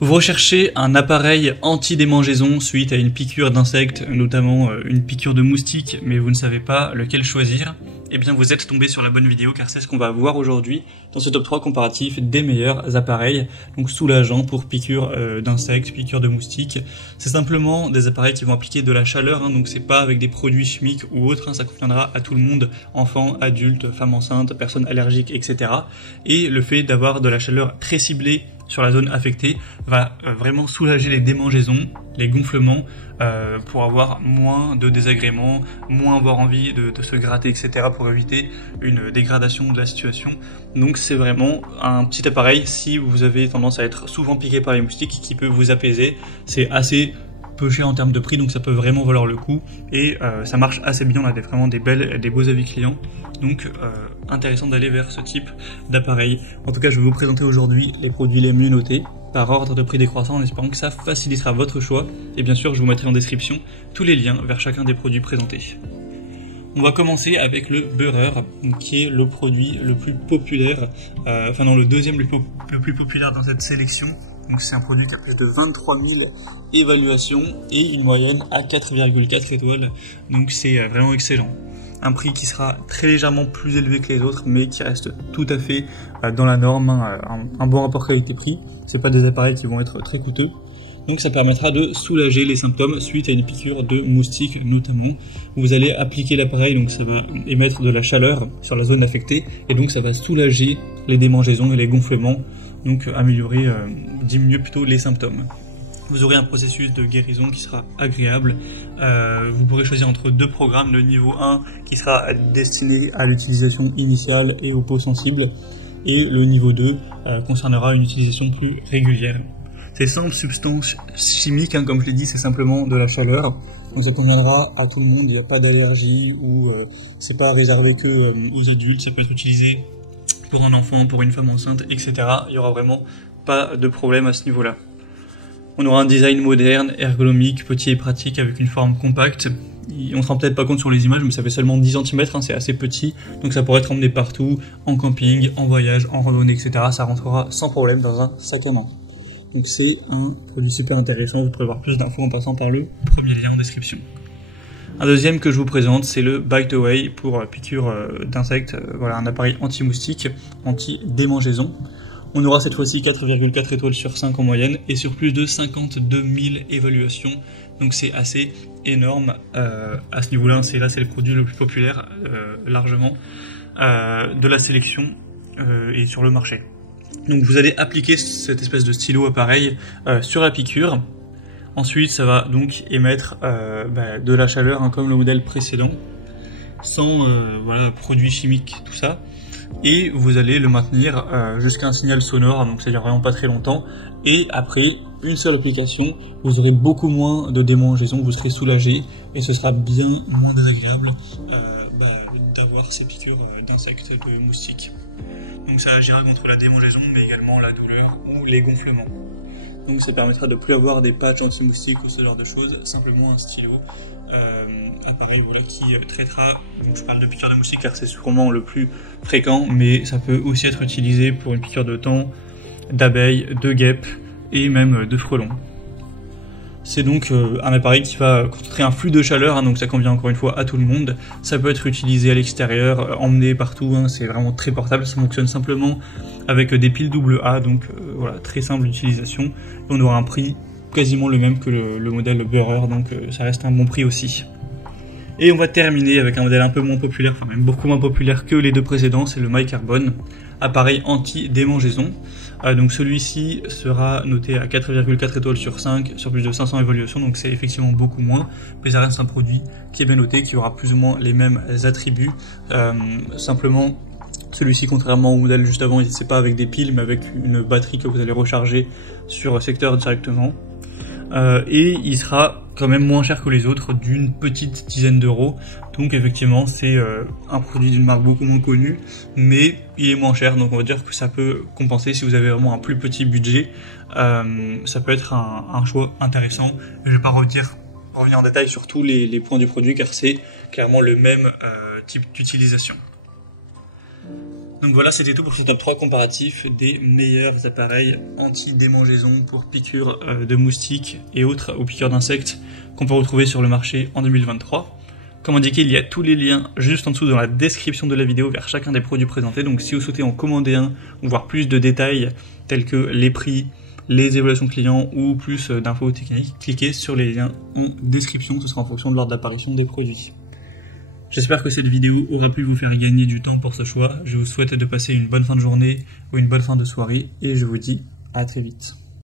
Vous recherchez un appareil anti-démangeaison suite à une piqûre d'insectes, notamment une piqûre de moustique, mais vous ne savez pas lequel choisir. Eh bien vous êtes tombé sur la bonne vidéo car c'est ce qu'on va voir aujourd'hui dans ce top 3 comparatif des meilleurs appareils, donc soulageants pour piqûre d'insectes, piqûre de moustiques. C'est simplement des appareils qui vont appliquer de la chaleur, donc c'est pas avec des produits chimiques ou autres, ça conviendra à tout le monde, enfants, adultes, femmes enceintes, personnes allergiques, etc. Et le fait d'avoir de la chaleur très ciblée sur la zone affectée va vraiment soulager les démangeaisons, les gonflements, pour avoir moins de désagréments, moins avoir envie de se gratter, etc. pour éviter une dégradation de la situation. Donc c'est vraiment un petit appareil si vous avez tendance à être souvent piqué par les moustiques qui peut vous apaiser. C'est assez peu cher en termes de prix, donc ça peut vraiment valoir le coup et ça marche assez bien. On a vraiment des beaux avis clients, donc intéressant d'aller vers ce type d'appareil. En tout cas, je vais vous présenter aujourd'hui les produits les mieux notés par ordre de prix décroissant en espérant que ça facilitera votre choix, et bien sûr je vous mettrai en description tous les liens vers chacun des produits présentés. On va commencer avec le beurreur, qui est le produit le plus populaire, le deuxième le plus populaire dans cette sélection. Donc c'est un produit qui a plus de 23 000 évaluations et une moyenne à 4,4 étoiles, donc c'est vraiment excellent. Un prix qui sera très légèrement plus élevé que les autres, mais qui reste tout à fait dans la norme, un bon rapport qualité-prix. C'est pas des appareils qui vont être très coûteux. Donc ça permettra de soulager les symptômes suite à une piqûre de moustique notamment. Vous allez appliquer l'appareil, donc ça va émettre de la chaleur sur la zone affectée, et donc ça va soulager les démangeaisons et les gonflements, donc diminuer plutôt les symptômes. Vous aurez un processus de guérison qui sera agréable. Vous pourrez choisir entre deux programmes, le niveau 1 qui sera destiné à l'utilisation initiale et aux peaux sensibles, et le niveau 2 concernera une utilisation plus régulière. C'est sans substance chimique, comme je l'ai dit, c'est simplement de la chaleur. Donc ça conviendra à tout le monde, il n'y a pas d'allergie ou c'est pas réservé que aux adultes, ça peut être utilisé pour un enfant, pour une femme enceinte, etc. Il n'y aura vraiment pas de problème à ce niveau-là. On aura un design moderne, ergonomique, petit et pratique avec une forme compacte. On ne se rend peut-être pas compte sur les images, mais ça fait seulement 10 cm, c'est assez petit. Donc ça pourrait être emmené partout, en camping, en voyage, en randonnée, etc. Ça rentrera sans problème dans un sac à main. Donc c'est un produit super intéressant, vous pourrez voir plus d'infos en passant par le premier lien en description. Un deuxième que je vous présente, c'est le Bite Away pour piqûre d'insectes. Voilà, un appareil anti-moustique, anti-démangeaison. On aura cette fois-ci 4,4 étoiles sur 5 en moyenne et sur plus de 52 000 évaluations. Donc c'est assez énorme à ce niveau-là. C'est le produit le plus populaire largement de la sélection et sur le marché. Donc vous allez appliquer cette espèce de stylo appareil sur la piqûre. Ensuite ça va donc émettre de la chaleur comme le modèle précédent, sans produits chimiques, tout ça. Et vous allez le maintenir jusqu'à un signal sonore, donc ça dure vraiment pas très longtemps, et après une seule application, vous aurez beaucoup moins de démangeaisons, vous serez soulagé, et ce sera bien moins désagréable d'avoir ces piqûres d'insectes et de moustiques. Donc ça agira contre la démangeaison, mais également la douleur ou les gonflements. Donc ça permettra de ne plus avoir des patchs anti-moustiques ou ce genre de choses, simplement un stylo appareil qui traitera, donc je parle de piqûre de moustique car c'est sûrement le plus fréquent, mais ça peut aussi être utilisé pour une piqûre de thon, d'abeilles, de guêpes et même de frelons. C'est donc un appareil qui va concentrer un flux de chaleur, donc ça convient encore une fois à tout le monde. Ça peut être utilisé à l'extérieur, emmené partout, c'est vraiment très portable, ça fonctionne simplement avec des piles AA, donc très simple d'utilisation. Et on aura un prix quasiment le même que le modèle beurreur, donc ça reste un bon prix aussi. Et on va terminer avec un modèle un peu moins populaire, même beaucoup moins populaire que les deux précédents, c'est le MyCarbon, appareil anti-démangeaison. Donc celui-ci sera noté à 4,4 étoiles sur 5 sur plus de 500 évaluations, donc c'est effectivement beaucoup moins, mais ça reste un produit qui est bien noté, qui aura plus ou moins les mêmes attributs. Simplement, celui-ci, contrairement au modèle juste avant, c'est pas avec des piles, mais avec une batterie que vous allez recharger sur secteur directement. Et il sera quand même moins cher que les autres, d'une petite dizaine d'euros. Donc effectivement c'est un produit d'une marque beaucoup moins connue, mais il est moins cher, donc on va dire que ça peut compenser si vous avez vraiment un plus petit budget. Ça peut être un choix intéressant. Je vais pas revenir en détail sur tous les points du produit car c'est clairement le même type d'utilisation. Donc voilà, c'était tout pour ce top 3 comparatif des meilleurs appareils anti-démangeaison pour piqûres de moustiques et autres aux piqûres d'insectes qu'on peut retrouver sur le marché en 2023. Comme indiqué, il y a tous les liens juste en dessous dans la description de la vidéo vers chacun des produits présentés. Donc si vous souhaitez en commander un ou voir plus de détails tels que les prix, les évaluations clients ou plus d'infos techniques, cliquez sur les liens en description, ce sera en fonction de l'ordre d'apparition des produits. J'espère que cette vidéo aura pu vous faire gagner du temps pour ce choix. Je vous souhaite de passer une bonne fin de journée ou une bonne fin de soirée et je vous dis à très vite.